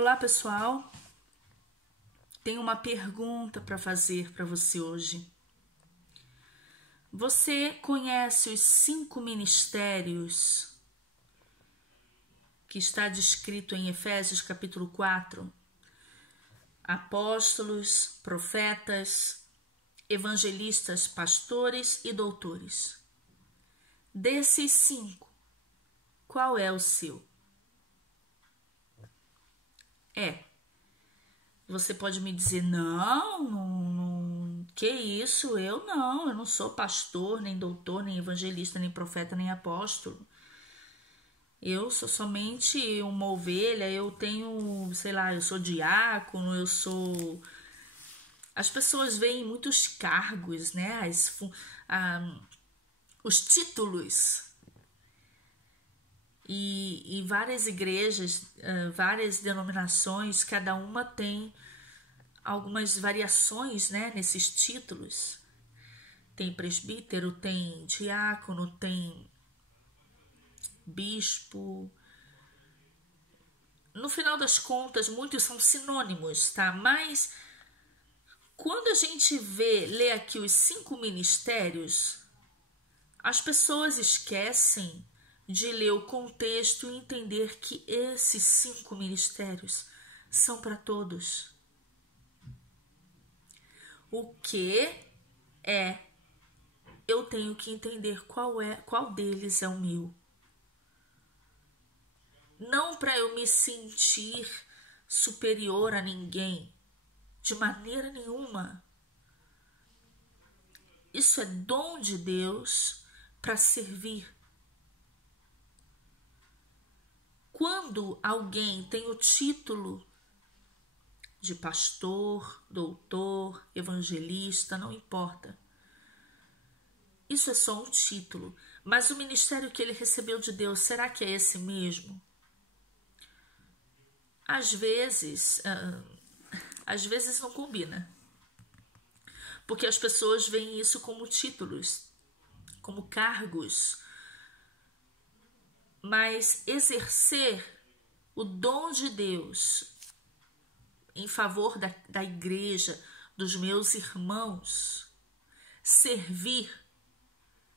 Olá, pessoal. Tenho uma pergunta para fazer para você hoje. Você conhece os 5 ministérios que está descrito em Efésios capítulo 4? Apóstolos, profetas, evangelistas, pastores e doutores. Desses 5, qual é o seu? Você pode me dizer, não, que isso, eu não sou pastor, nem doutor, nem evangelista, nem profeta, nem apóstolo. Eu sou somente uma ovelha, eu tenho, eu sou diácono, As pessoas veem muitos cargos, né, os títulos. E várias igrejas, várias denominações, cada uma tem algumas variações, né, nesses títulos. Tem presbítero, tem diácono, tem bispo. No final das contas, muitos são sinônimos, tá? Mas quando a gente lê aqui os 5 ministérios, as pessoas esquecem de ler o contexto e entender que esses 5 ministérios são para todos. O que é? Eu tenho que entender qual deles é o meu. Não para eu me sentir superior a ninguém, de maneira nenhuma. Isso é dom de Deus para servir. Quando alguém tem o título de pastor, doutor, evangelista, não importa. Isso é só um título. Mas o ministério que ele recebeu de Deus, será que é esse mesmo? Às vezes não combina. Porque as pessoas veem isso como títulos, como cargos. Mas exercer o dom de Deus em favor da igreja, dos meus irmãos, servir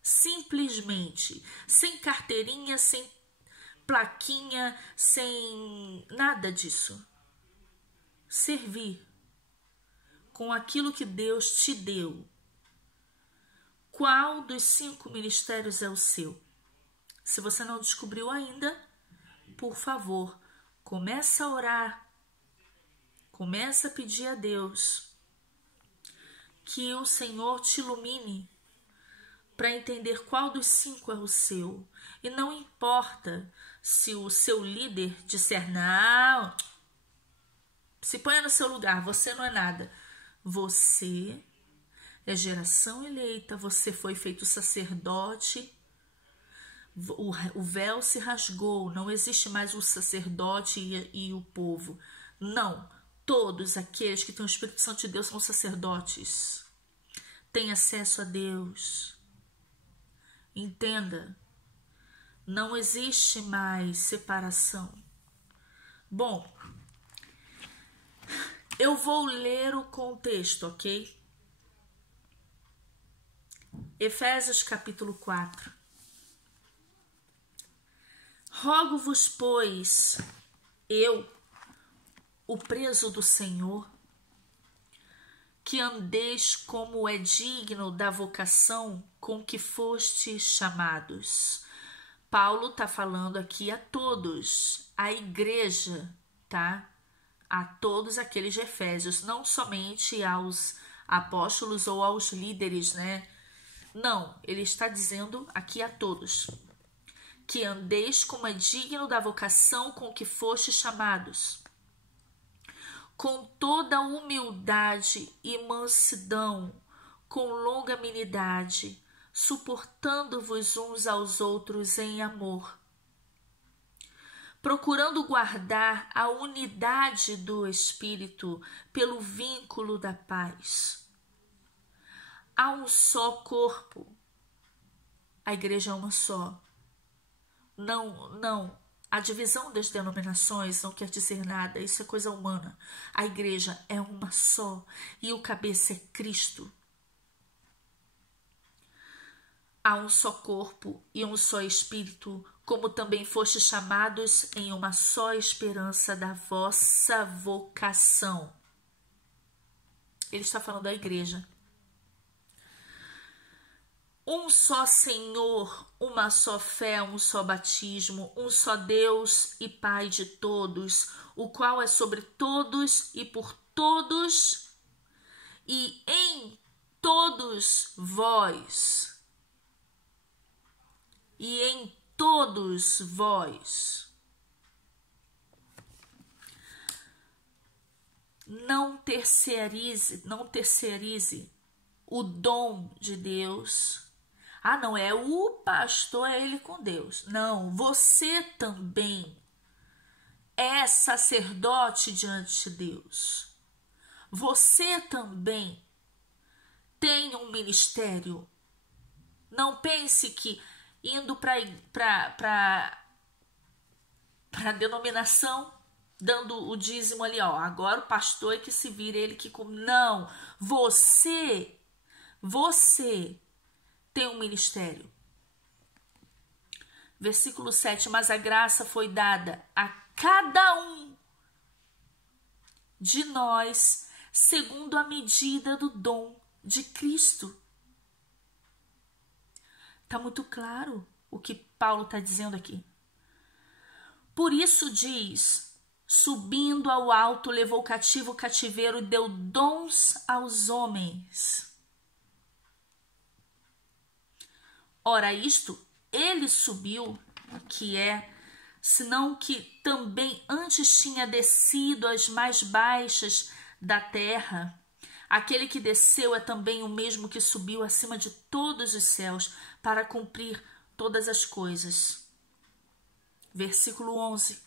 simplesmente, sem carteirinha, sem plaquinha, sem nada disso. Servir com aquilo que Deus te deu. Qual dos 5 ministérios é o seu? Se você não descobriu ainda, por favor, comece a orar. Comece a pedir a Deus que o Senhor te ilumine para entender qual dos 5 é o seu. E não importa se o seu líder disser, não, se ponha no seu lugar, você não é nada. Você é geração eleita, você foi feito sacerdote. O véu se rasgou, não existe mais o sacerdote e o povo. Não, todos aqueles que têm o Espírito Santo de Deus são sacerdotes. Têm acesso a Deus. Entenda, não existe mais separação. Bom, eu vou ler o contexto, ok? Efésios capítulo 4. Rogo-vos, pois, eu, o preso do Senhor, que andeis como é digno da vocação com que fostes chamados. Paulo está falando aqui a todos, a igreja, tá? A todos aqueles de Efésios, não somente aos apóstolos ou aos líderes, né? Não, ele está dizendo aqui a todos. Que andeis como é digno da vocação com que fostes chamados, com toda humildade e mansidão, com longanimidade, suportando-vos uns aos outros em amor, procurando guardar a unidade do Espírito pelo vínculo da paz. Há um só corpo, a igreja é uma só. Não A divisão das denominações não quer dizer nada, isso é coisa humana. A igreja é uma só e o cabeça é Cristo. Há um só corpo e um só espírito, como também fostes chamados em uma só esperança da vossa vocação. Ele está falando da igreja. Um só Senhor, uma só fé, um só batismo, um só Deus e Pai de todos, o qual é sobre todos e por todos e em todos vós. E em todos vós. Não terceirize o dom de Deus. Ah, não, é o pastor, é ele com Deus. Não, você também é sacerdote diante de Deus. Você também tem um ministério. Não pense que indo para a denominação, dando o dízimo ali, ó, agora o pastor é que se vira, ele que... Não, você tem um ministério. Versículo 7, mas a graça foi dada a cada um de nós segundo a medida do dom de Cristo. Está muito claro o que Paulo está dizendo aqui. Por isso diz, subindo ao alto, levou cativo o cativeiro e deu dons aos homens. Ora, isto, ele subiu, que é, senão que também antes tinha descido às mais baixas da terra. Aquele que desceu é também o mesmo que subiu acima de todos os céus para cumprir todas as coisas. Versículo 11.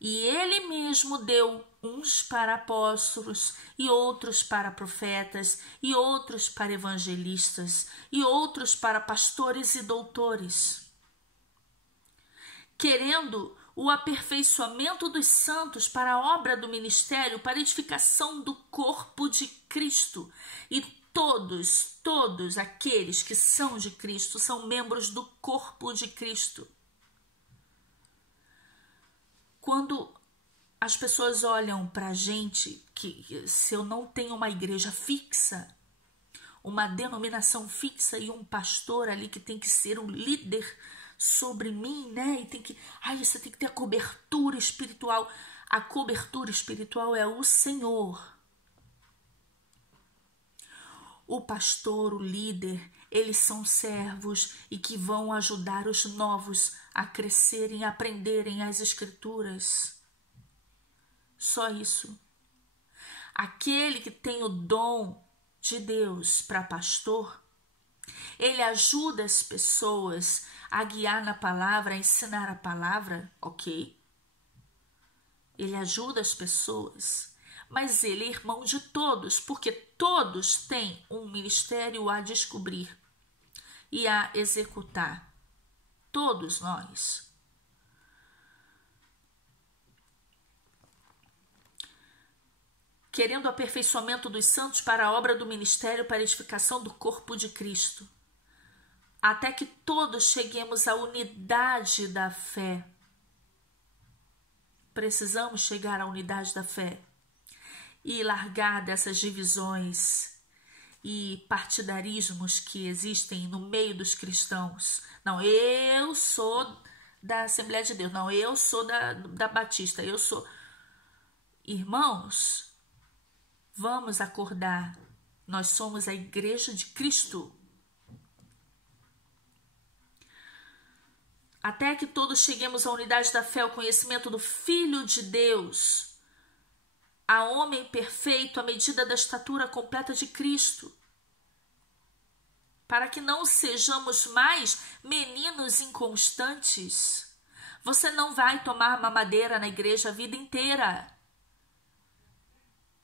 E ele mesmo deu uns para apóstolos, e outros para profetas, e outros para evangelistas, e outros para pastores e doutores, querendo o aperfeiçoamento dos santos para a obra do ministério, para a edificação do corpo de Cristo. E todos aqueles que são de Cristo são membros do corpo de Cristo. Quando as pessoas olham para a gente, que se eu não tenho uma igreja fixa, uma denominação fixa e um pastor ali que tem que ser um líder sobre mim, né? E tem que, você tem que ter a cobertura espiritual. A cobertura espiritual é o Senhor. O pastor, o líder, eles são servos e que vão ajudar os novos a crescerem, a aprenderem as escrituras. Só isso. Aquele que tem o dom de Deus para pastor, ele ajuda as pessoas a guiar na palavra, a ensinar a palavra, ok? Ele ajuda as pessoas, mas ele é irmão de todos, porque todos têm um ministério a descobrir e a executar. Todos nós. Querendo o aperfeiçoamento dos santos para a obra do ministério, para a edificação do corpo de Cristo, até que todos cheguemos à unidade da fé. Precisamos chegar à unidade da fé e largar dessas divisões e partidarismos que existem no meio dos cristãos. Não, eu sou da Assembleia de Deus. Não, eu sou da Batista. Eu sou... Irmãos, vamos acordar. Nós somos a Igreja de Cristo. Até que todos cheguemos à unidade da fé, ao conhecimento do Filho de Deus, a homem perfeito, à medida da estatura completa de Cristo, para que não sejamos mais meninos inconstantes. Você não vai tomar mamadeira na igreja a vida inteira.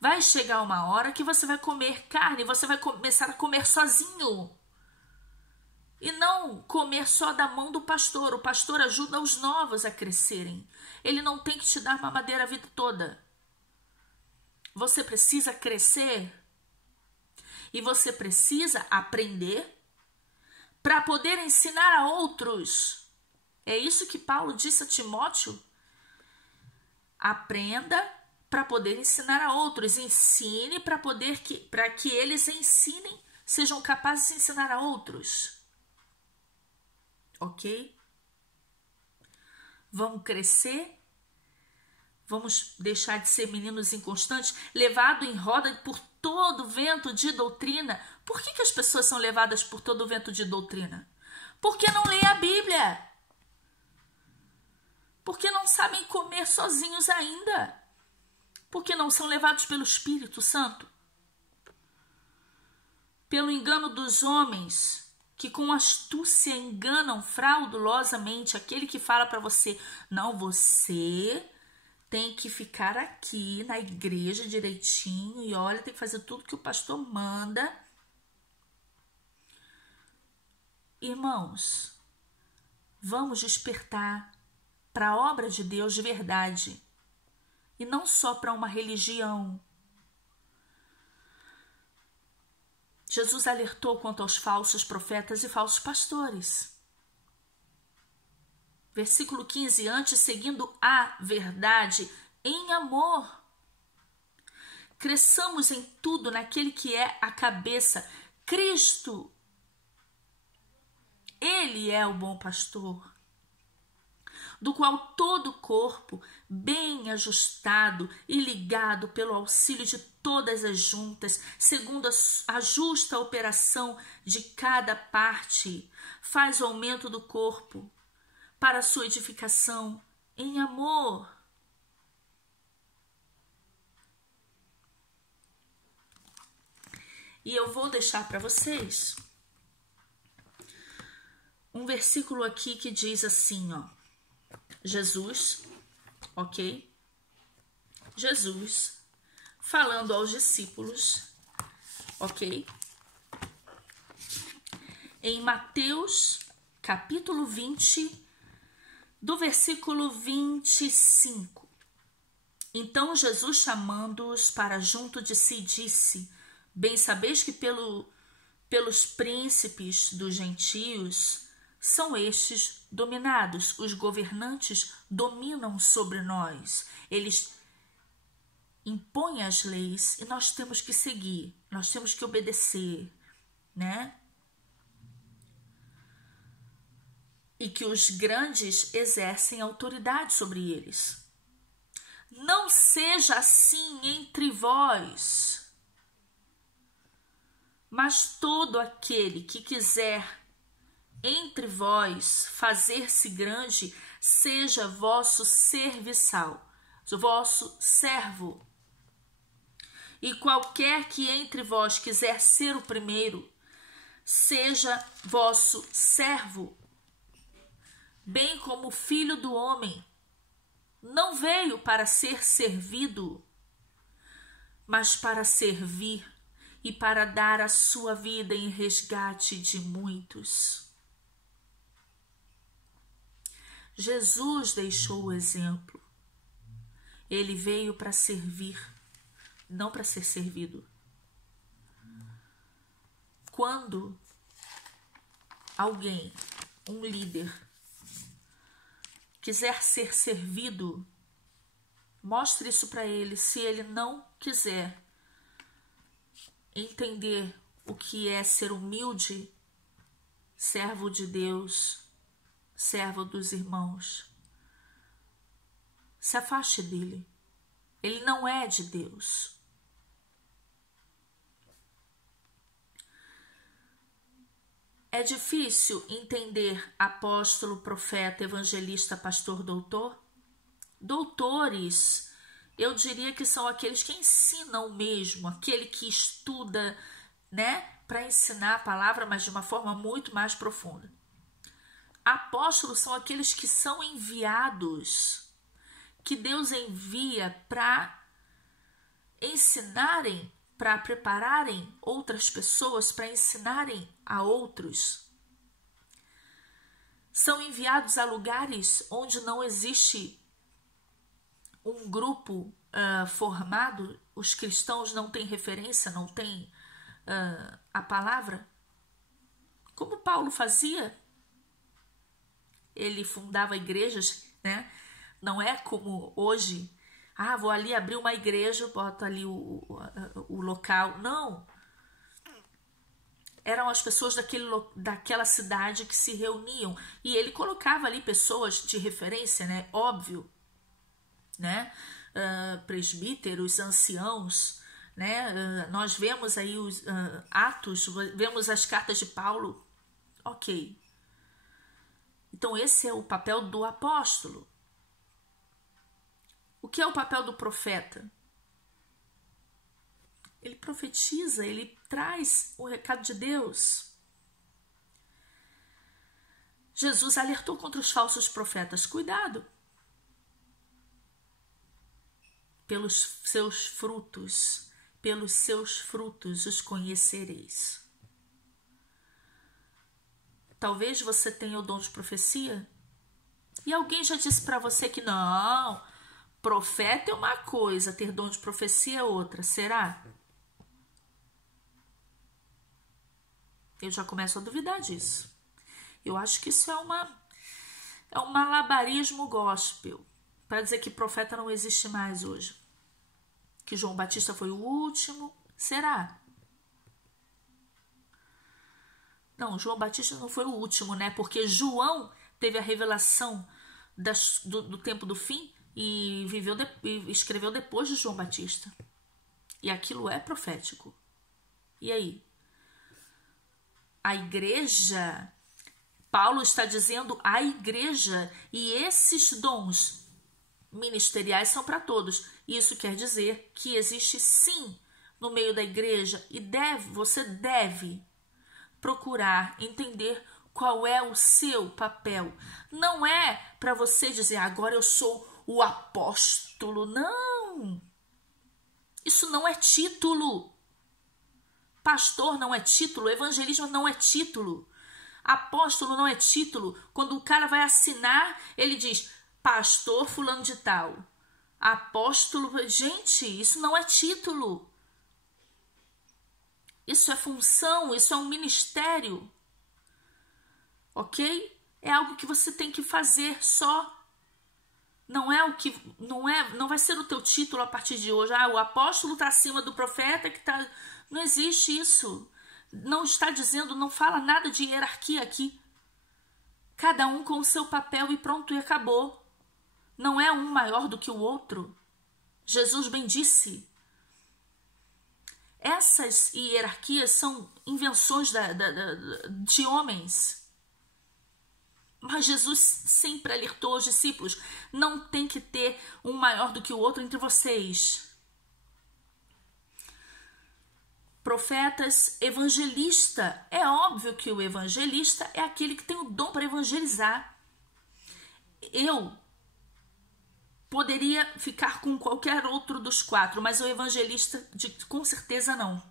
Vai chegar uma hora que você vai comer carne, você vai começar a comer sozinho. E não comer só da mão do pastor. O pastor ajuda os novos a crescerem. Ele não tem que te dar mamadeira a vida toda. Você precisa crescer. E você precisa aprender para poder ensinar a outros. É isso que Paulo disse a Timóteo. Aprenda para poder ensinar a outros. Ensine para que eles ensinem, sejam capazes de ensinar a outros. Ok? Vamos crescer. Vamos deixar de ser meninos inconstantes, levados em roda por todo vento de doutrina. Por que as pessoas são levadas por todo vento de doutrina? Porque não leem a Bíblia. Porque não sabem comer sozinhos ainda. Porque não são levados pelo Espírito Santo. Pelo engano dos homens, que com astúcia enganam fraudulosamente aquele que fala para você: não, você tem que ficar aqui na igreja direitinho e olha, tem que fazer tudo que o pastor manda. Irmãos, vamos despertar para a obra de Deus de verdade e não só para uma religião. Jesus alertou quanto aos falsos profetas e falsos pastores. Versículo 15, antes seguindo a verdade em amor. Cresçamos em tudo naquele que é a cabeça, Cristo. Ele é o bom pastor, do qual todo o corpo, bem ajustado e ligado pelo auxílio de todas as juntas, segundo a justa operação de cada parte, faz o aumento do corpo, para a sua edificação em amor. E eu vou deixar para vocês um versículo aqui que diz assim, ó. Jesus, ok? Jesus falando aos discípulos, ok? Em Mateus, capítulo 20, do versículo 25. Então Jesus, chamando-os para junto de si, disse: bem sabeis que pelos príncipes dos gentios são estes dominados. Os governantes dominam sobre nós. Eles impõem as leis e nós temos que seguir, nós temos que obedecer, né? E que os grandes exercem autoridade sobre eles. Não seja assim entre vós, mas todo aquele que quiser entre vós fazer-se grande, seja vosso serviçal, vosso servo. E qualquer que entre vós quiser ser o primeiro, seja vosso servo, bem como o Filho do Homem não veio para ser servido, mas para servir e para dar a sua vida em resgate de muitos. Jesus deixou o exemplo. Ele veio para servir, não para ser servido. Quando alguém, um líder, quiser ser servido, mostre isso para ele. Se ele não quiser entender o que é ser humilde, servo de Deus, servo dos irmãos, se afaste dele. Ele não é de Deus. É difícil entender apóstolo, profeta, evangelista, pastor, doutor? Doutores, eu diria que são aqueles que ensinam mesmo, aquele que estuda, né, para ensinar a palavra, mas de uma forma muito mais profunda. Apóstolos são aqueles que são enviados, que Deus envia para ensinarem, para prepararem outras pessoas, para ensinarem a outros. são enviados a lugares onde não existe um grupo formado, os cristãos não têm referência, não têm a palavra. Como Paulo fazia? Ele fundava igrejas, né? Não é como hoje, vou ali abrir uma igreja, boto ali o local. Não. Eram as pessoas daquela cidade que se reuniam. E ele colocava ali pessoas de referência, né? Óbvio, né? Presbíteros, anciãos, né? Nós vemos aí os Atos, vemos as cartas de Paulo. Ok. Então esse é o papel do apóstolo. O que é o papel do profeta? Ele profetiza, ele traz o recado de Deus. Jesus alertou contra os falsos profetas. Cuidado. Pelos seus frutos os conhecereis. Talvez você tenha o dom de profecia e alguém já disse para você que não, profeta é uma coisa, ter dom de profecia é outra. Será? Eu já começo a duvidar disso. Eu acho que isso é um malabarismo gospel para dizer que profeta não existe mais hoje. Que João Batista foi o último. Será? Não, João Batista não foi o último, né? Porque João teve a revelação do tempo do fim e escreveu depois de João Batista. E aquilo é profético. E aí? A igreja, Paulo está dizendo a igreja, e esses dons ministeriais são para todos. Isso quer dizer que existe sim no meio da igreja e você deve procurar entender qual é o seu papel. Não é para você dizer agora eu sou o apóstolo. Não! Isso não é título. Pastor não é título, evangelismo não é título, apóstolo não é título. Quando o cara vai assinar, ele diz pastor fulano de tal, apóstolo. Gente, isso não é título. Isso é função, isso é um ministério. Ok? É algo que você tem que fazer só. Não vai ser o teu título a partir de hoje. O apóstolo está acima do profeta que está. Não existe isso. Não está dizendo, não fala nada de hierarquia aqui. Cada um com o seu papel e pronto, e acabou. Não é um maior do que o outro. Jesus bem disse. Essas hierarquias são invenções de homens. Mas Jesus sempre alertou os discípulos, não tem que ter um maior do que o outro entre vocês. Profetas, evangelista. É óbvio que o evangelista é aquele que tem o dom para evangelizar. Eu poderia ficar com qualquer outro dos quatro, mas o evangelista, com certeza não.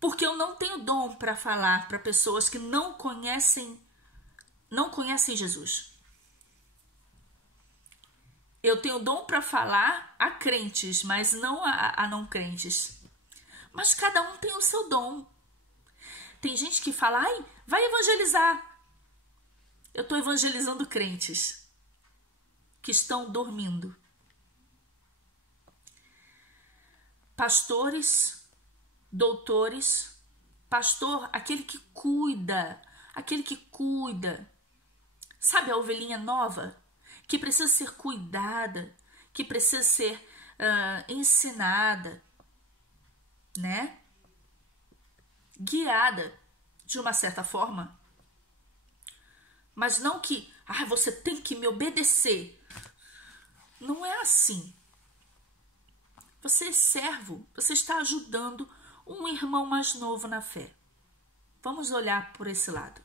Porque eu não tenho dom para falar para pessoas que não conhecem Jesus. Eu tenho dom para falar a crentes, mas não a não crentes. Mas cada um tem o seu dom. Tem gente que fala, vai evangelizar. Eu estou evangelizando crentes que estão dormindo. Pastores, doutores, pastor, aquele que cuida. Sabe a ovelhinha nova? Que precisa ser cuidada, que precisa ser ensinada, né? Guiada de uma certa forma. Mas não que, você tem que me obedecer. Não é assim. Você é servo, você está ajudando um irmão mais novo na fé. Vamos olhar por esse lado.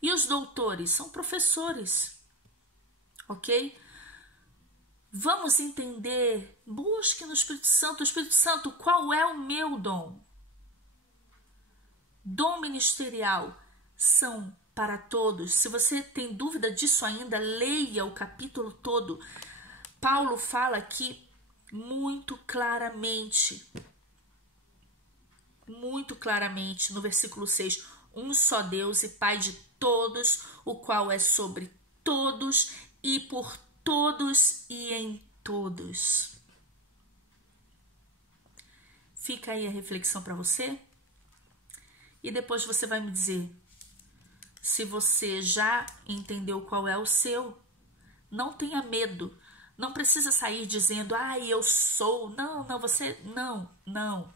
E os doutores são professores, ok? Vamos entender, busque no Espírito Santo, qual é o meu dom? Dom ministerial são para todos. Se você tem dúvida disso ainda, leia o capítulo todo. Paulo fala aqui muito claramente no versículo 6, um só Deus e Pai de todos, o qual é sobre todos e por todos e em todos. Fica aí a reflexão para você. E depois você vai me dizer se você já entendeu qual é o seu. Não tenha medo. Não precisa sair dizendo, eu sou. Não, você... Não.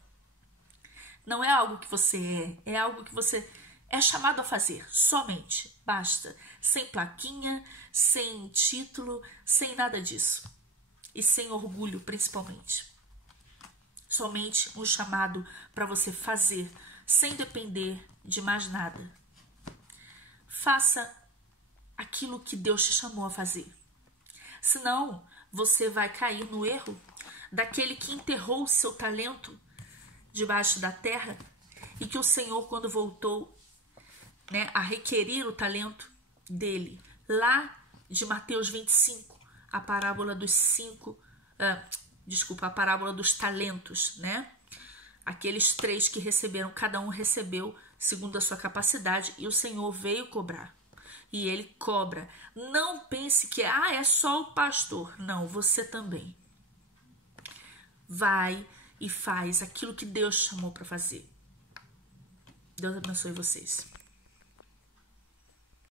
Não é algo que você é. É algo que você é chamado a fazer. Somente. Basta. Sem plaquinha, sem título, sem nada disso. E sem orgulho, principalmente. Somente um chamado para você fazer, sem depender de mais nada. Faça aquilo que Deus te chamou a fazer. Senão, você vai cair no erro daquele que enterrou o seu talento debaixo da terra e que o Senhor, quando voltou, a requerir o talento dele, lá de Mateus 25, a parábola a parábola dos talentos, Aqueles 3 que receberam, cada um recebeu segundo a sua capacidade e o Senhor veio cobrar. E ele cobra. Não pense que é só o pastor. Não, você também. Vai e faz aquilo que Deus chamou para fazer. Deus abençoe vocês.